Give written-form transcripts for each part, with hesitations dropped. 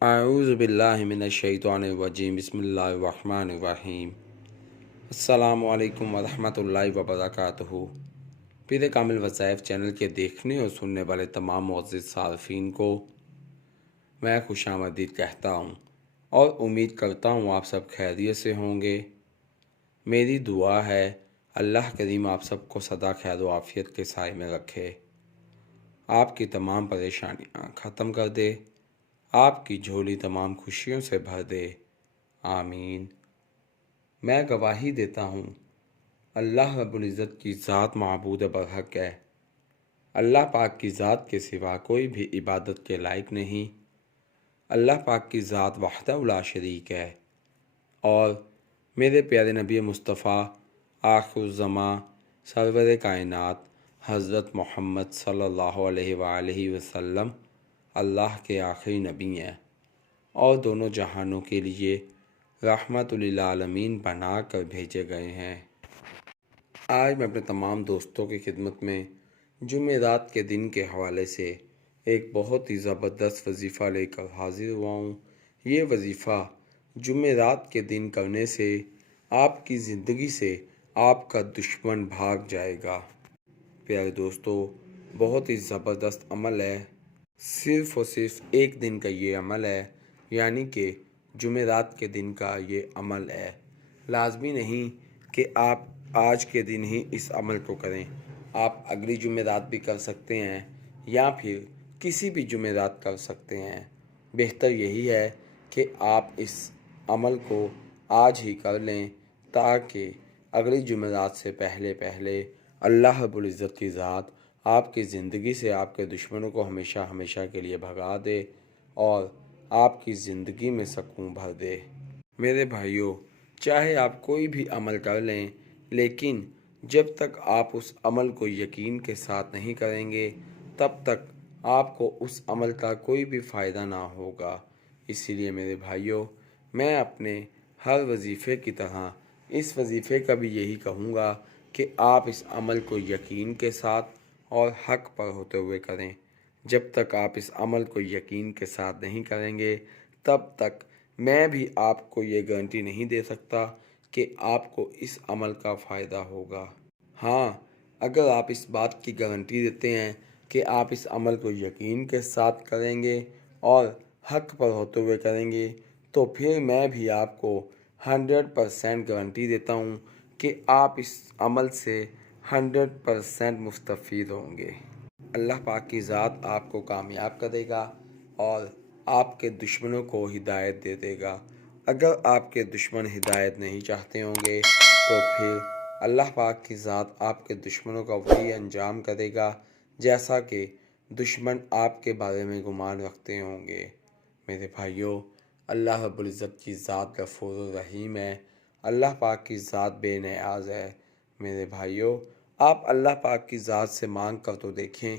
اعوذ باللہ من الشیطان الرجیم بسم اللہ الرحمن الرحیم۔ السلام علیکم ورحمۃ اللہ وبرکاتہ۔ پیر کامل وظائف چینل کے دیکھنے اور سننے والے تمام معزز صارفین کو میں خوش آمدید کہتا ہوں اور امید کرتا ہوں آپ سب خیریت سے ہوں گے۔ میری دعا ہے اللہ کریم آپ سب کو سدا خیر و عافیت کے سائے میں رکھے، آپ کی تمام پریشانیاں ختم کر دے، آپ کی جھولی تمام خوشیوں سے بھر دے، آمین۔ میں گواہی دیتا ہوں اللہ رب العزت کی ذات معبود برحق ہے، اللہ پاک کی ذات کے سوا کوئی بھی عبادت کے لائق نہیں، اللہ پاک کی ذات وحدہ لا شریک ہے، اور میرے پیارے نبی مصطفیٰ آخر الزماں سرور کائنات حضرت محمد صلی اللہ علیہ وآلہ وسلم اللہ کے آخری نبی ہیں اور دونوں جہانوں کے لیے رحمت للعالمین بنا کر بھیجے گئے ہیں۔ آج میں اپنے تمام دوستوں کی خدمت میں جمعرات کے دن کے حوالے سے ایک بہت ہی زبردست وظیفہ لے کر حاضر ہوا ہوں۔ یہ وظیفہ جمعرات کے دن کرنے سے آپ کی زندگی سے آپ کا دشمن بھاگ جائے گا۔ پیارے دوستو، بہت ہی زبردست عمل ہے، صرف اور صرف ایک دن کا یہ عمل ہے، یعنی کہ جمعرات کے دن کا یہ عمل ہے۔ لازمی نہیں کہ آپ آج کے دن ہی اس عمل کو کریں، آپ اگلی جمعرات بھی کر سکتے ہیں یا پھر کسی بھی جمعرات کر سکتے ہیں۔ بہتر یہی ہے کہ آپ اس عمل کو آج ہی کر لیں تاکہ اگلی جمعرات سے پہلے اللہ رب العزت کی ذات آپ کی زندگی سے آپ کے دشمنوں کو ہمیشہ ہمیشہ کے لیے بھگا دے اور آپ کی زندگی میں سکون بھر دے۔ میرے بھائیوں، چاہے آپ کوئی بھی عمل کر لیں، لیکن جب تک آپ اس عمل کو یقین کے ساتھ نہیں کریں گے تب تک آپ کو اس عمل کا کوئی بھی فائدہ نہ ہوگا۔ اسی لیے میرے بھائیوں، میں اپنے ہر وظیفے کی طرح اس وظیفے کا بھی یہی کہوں گا کہ آپ اس عمل کو یقین کے ساتھ اور حق پر ہوتے ہوئے کریں۔ جب تک آپ اس عمل کو یقین کے ساتھ نہیں کریں گے تب تک میں بھی آپ کو یہ گارنٹی نہیں دے سکتا کہ آپ کو اس عمل کا فائدہ ہوگا۔ ہاں، اگر آپ اس بات کی گارنٹی دیتے ہیں کہ آپ اس عمل کو یقین کے ساتھ کریں گے اور حق پر ہوتے ہوئے کریں گے تو پھر میں بھی آپ کو 100% گارنٹی دیتا ہوں کہ آپ اس عمل سے 100% مستفید ہوں گے۔ اللہ پاک کی ذات آپ کو کامیاب کرے گا اور آپ کے دشمنوں کو ہدایت دے دے گا۔ اگر آپ کے دشمن ہدایت نہیں چاہتے ہوں گے تو پھر اللہ پاک کی ذات آپ کے دشمنوں کا وہی انجام کرے گا جیسا کہ دشمن آپ کے بارے میں گمان رکھتے ہوں گے۔ میرے بھائیوں، اللہ رب العزت کی ذات غفور الرحیم ہے، اللہ پاک کی ذات بے نیاز ہے۔ میرے بھائیوں، آپ اللہ پاک کی ذات سے مانگ کر تو دیکھیں،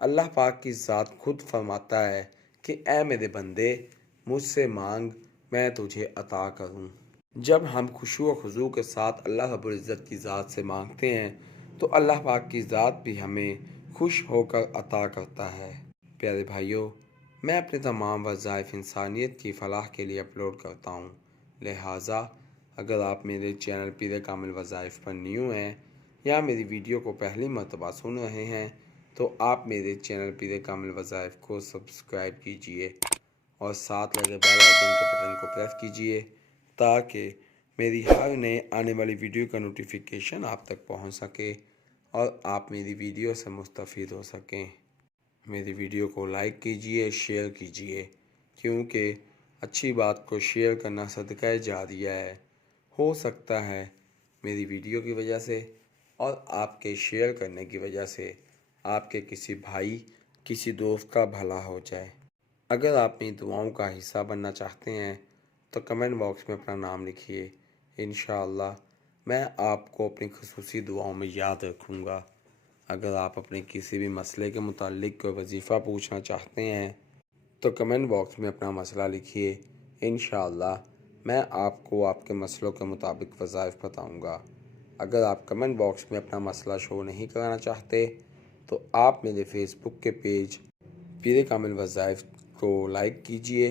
اللہ پاک کی ذات خود فرماتا ہے کہ اے میرے بندے، مجھ سے مانگ میں تجھے عطا کروں۔ جب ہم خشوع و خضوع کے ساتھ اللہ رب العزت کی ذات سے مانگتے ہیں تو اللہ پاک کی ذات بھی ہمیں خوش ہو کر عطا کرتا ہے۔ پیارے بھائیوں، میں اپنے تمام وظائف انسانیت کی فلاح کے لیے اپلوڈ کرتا ہوں، لہٰذا اگر آپ میرے چینل پیر کامل وظائف پر نیو ہیں یا میری ویڈیو کو پہلی مرتبہ سن رہے ہیں تو آپ میرے چینل پیر کامل وظائف کو سبسکرائب کیجئے اور ساتھ لگے بیل آئیکن کے بٹن کو پریس کیجئے تاکہ میری ہر نئے آنے والی ویڈیو کا نوٹیفیکیشن آپ تک پہنچ سکے اور آپ میری ویڈیو سے مستفید ہو سکیں۔ میری ویڈیو کو لائک کیجئے، شیئر کیجئے، کیونکہ اچھی بات کو شیئر کرنا صدقہ جاریہ ہے۔ ہو سکتا ہے میری ویڈیو کی وجہ سے اور آپ کے شیئر کرنے کی وجہ سے آپ کے کسی بھائی، کسی دوست کا بھلا ہو جائے۔ اگر آپ میری دعاؤں کا حصہ بننا چاہتے ہیں تو کمنٹ باکس میں اپنا نام لکھیے، انشاءاللہ میں آپ کو اپنی خصوصی دعاؤں میں یاد رکھوں گا۔ اگر آپ اپنے کسی بھی مسئلے کے متعلق کوئی وظیفہ پوچھنا چاہتے ہیں تو کمنٹ باکس میں اپنا مسئلہ لکھیے، انشاءاللہ میں آپ کو آپ کے مسئلوں کے مطابق وظائف بتاؤں گا۔ اگر آپ کمنٹ باکس میں اپنا مسئلہ شو نہیں کرانا چاہتے تو آپ میرے فیس بک کے پیج پیر کامل وظائف کو لائک کیجئے